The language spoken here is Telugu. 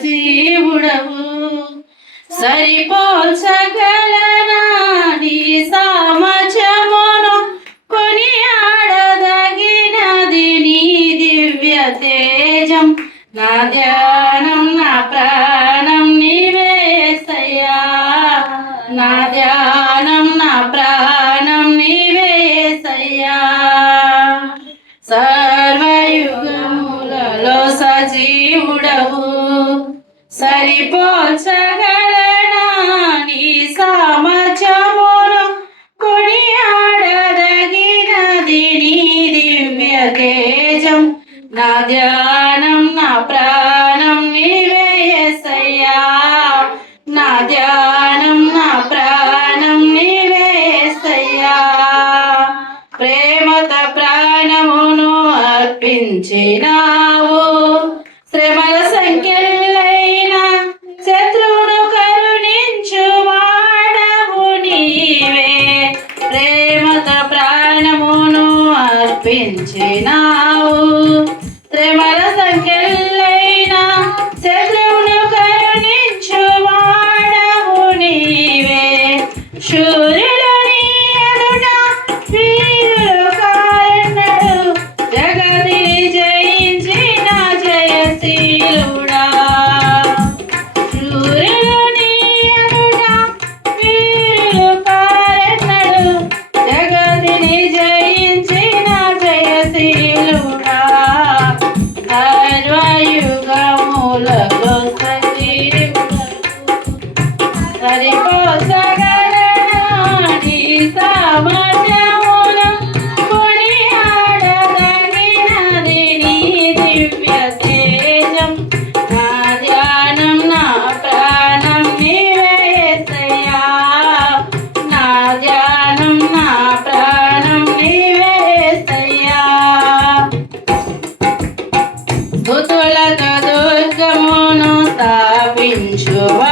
సజీవుడవు సరిపోల్చగలనా నీ సామర్థ్యమును కొనియాడదగినది నీ దివ్య తేజం నా ధ్యానం నా ప్రాణం నీవే యేసయ్యా నా ధ్యానం నా ప్రాణం నీవే యేసయ్యా సర్వయుగములలో సజీవుడవు సరిపోల్చగలనా నీ సామర్థ్యమును కొనియాడదగినది నీ దివ్య తేజం నా ధ్యానం నా ప్రాణం నీవే యేసయ్యా నా ధ్యానం నా ప్రాణం నీవే యేసయ్యా ప్రేమత ప్రాణమును అర్పించినావు శ్రమల సంఖ్యలైన శత్రువును కరుణించు వాడవు నీవే ప్రేమత ప్రాణమును అర్పించినావు శ్రమల సంఖ్యలైన శత్రువును కరుణించు వాడవు నీవే సూర్యుడు నీ ఎదుట వీరులు కారణడు జగతిని జయించిన జయశీలుడా సూర్యుడు నీ ఎదుట వీరులు కారణడు జగతిని జయించిన జయశీలుడా సర్వయుగములలో సరిపోసగలనా నీ సామర్థ్యమును కొనియాడదగినది నీ దివ్య తేజం నా ధ్యానం నా ప్రాణం నీవే యేసయ్యా నా ధ్యానం నా ప్రాణం నీవే యేసయ్యా స్తుతులతో దుర్గమును స్థాపించువా